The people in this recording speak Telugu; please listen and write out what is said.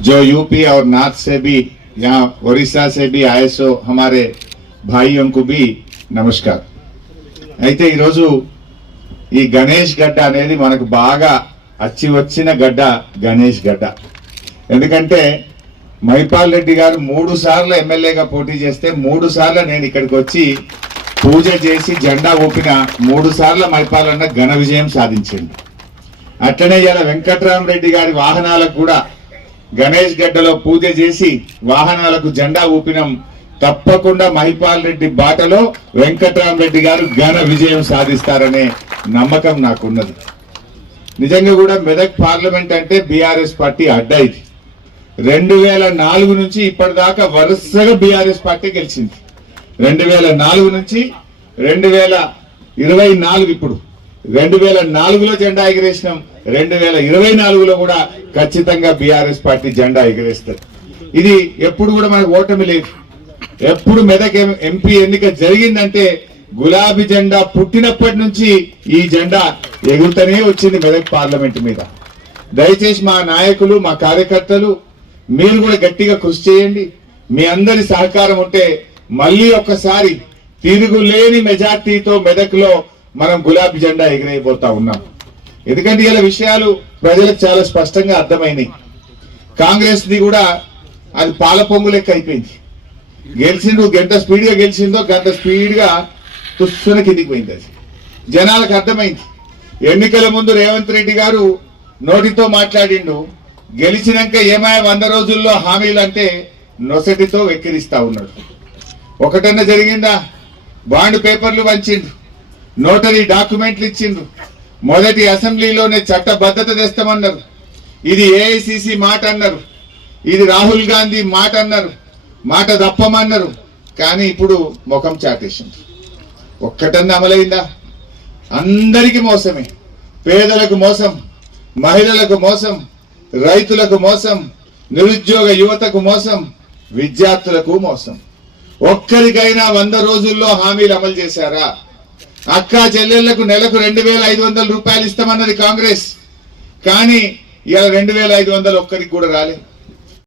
जो यूपी और नॉर्थ से भी यहाँ उड़ीसा से भी आए सो हमारे भाइयों को भी నమస్కార్ అయితే ఈరోజు ఈ గణేష్ గడ్డ అనేది మనకు బాగా అచ్చి వచ్చిన గడ్డ గణేష్ గడ్డ ఎందుకంటే మైపాల్ రెడ్డి గారు మూడు సార్లు ఎమ్మెల్యేగా పోటీ చేస్తే మూడు సార్లు నేను ఇక్కడికి వచ్చి పూజ చేసి జెండా ఊపిన మూడు సార్లు మైపాలన్న ఘన విజయం సాధించింది అట్లనే ఇలా వెంకట్రామరెడ్డి గారి వాహనాలకు కూడా గణేష్ గడ్డలో పూజ చేసి వాహనాలకు జెండా ఊపినం. తప్పకుండా మహిపాల్ రెడ్డి బాటలో వెంకట్రామరెడ్డి గారు ఘన విజయం సాధిస్తారనే నమ్మకం నాకున్నది. నిజంగా కూడా మెదక్ పార్లమెంట్ అంటే బీఆర్ఎస్ పార్టీ అడ్డా ఇది. రెండు వేల నాలుగు నుంచి ఇప్పటిదాకా వరుసగా బీఆర్ఎస్ పార్టీ గెలిచింది. రెండు వేల నాలుగు నుంచి రెండు వేల ఇరవై నాలుగు ఇప్పుడు. రెండు వేల నాలుగులో జెండా ఎగిరేసినాం. రెండు వేల ఇరవై నాలుగులో కూడా ఖచ్చితంగా బీఆర్ఎస్ పార్టీ జెండా ఎగిరేస్తారు ఇది ఎప్పుడు కూడా మనకు ఓటమి లేదు. ఎప్పుడు మెదక్ ఎం- ఎంపీ ఎన్నిక జరిగిందంటే గులాబీ జెండా పుట్టినప్పటి నుంచి ఈ జెండా ఎగురుతూనే వచ్చింది మెదక్ పార్లమెంట్ మీద. దయచేసి మా నాయకులు మా కార్యకర్తలు మీరు కూడా గట్టిగా కృషి చేయండి. మీ అందరి సహకారం ఉంటే మళ్ళీ ఒక్కసారి తిరుగులేని మెజార్టీతో మెదక్లో మనం గులాబీ జెండా ఎగిరైపోతా ఉన్నాం. ఎందుకంటే ఇలా విషయాలు ప్రజలకు చాలా స్పష్టంగా అర్థమైనాయి. కాంగ్రెస్ది కూడా అది పాల పొంగు లెక్క అయిపోయింది. గెలిచిండు గంట స్పీడ్గా గెలిచిందో గంట స్పీడ్గా తుస్సున కిందికి పోయింది అది. జనాలకు అర్థమైంది. ఎన్నికల ముందు రేవంత్ రెడ్డి గారు నోటితో మాట్లాడిండు గెలిచినాక ఏమాయ వంద రోజుల్లో హామీలు అంటే నొసటితో వెక్కిరిస్తా ఉన్నాడు. ఒకటన్నా జరిగిందా? బాండ్ పేపర్లు వంచిండు నోటరీ డాక్యుమెంట్లు ఇచ్చిండు మొదటి అసెంబ్లీలోనే చట్టబద్ధత తెస్తామన్నారు. ఇది ఏఐసిసి మాట అన్నారు. ఇది రాహుల్ గాంధీ మాట అన్నారు. మాట తప్పమన్నారు. కానీ ఇప్పుడు ముఖం చాటేసింది. ఒక్కటన్నా అమలైందా? అందరికీ మోసమే. పేదలకు మోసం మహిళలకు మోసం రైతులకు మోసం నిరుద్యోగ యువతకు మోసం విద్యార్థులకు మోసం. ఒక్కరికైనా వంద రోజుల్లో హామీలు అమలు చేశారా? అక్కా చెల్లెళ్ళకు నెలకు రెండు వేల ఐదు వందల రూపాయలు ఇస్తామన్నది కాంగ్రెస్. కానీ ఇలా రెండు వేల ఐదు వందలు ఒక్కరికి కూడా రాలేదు.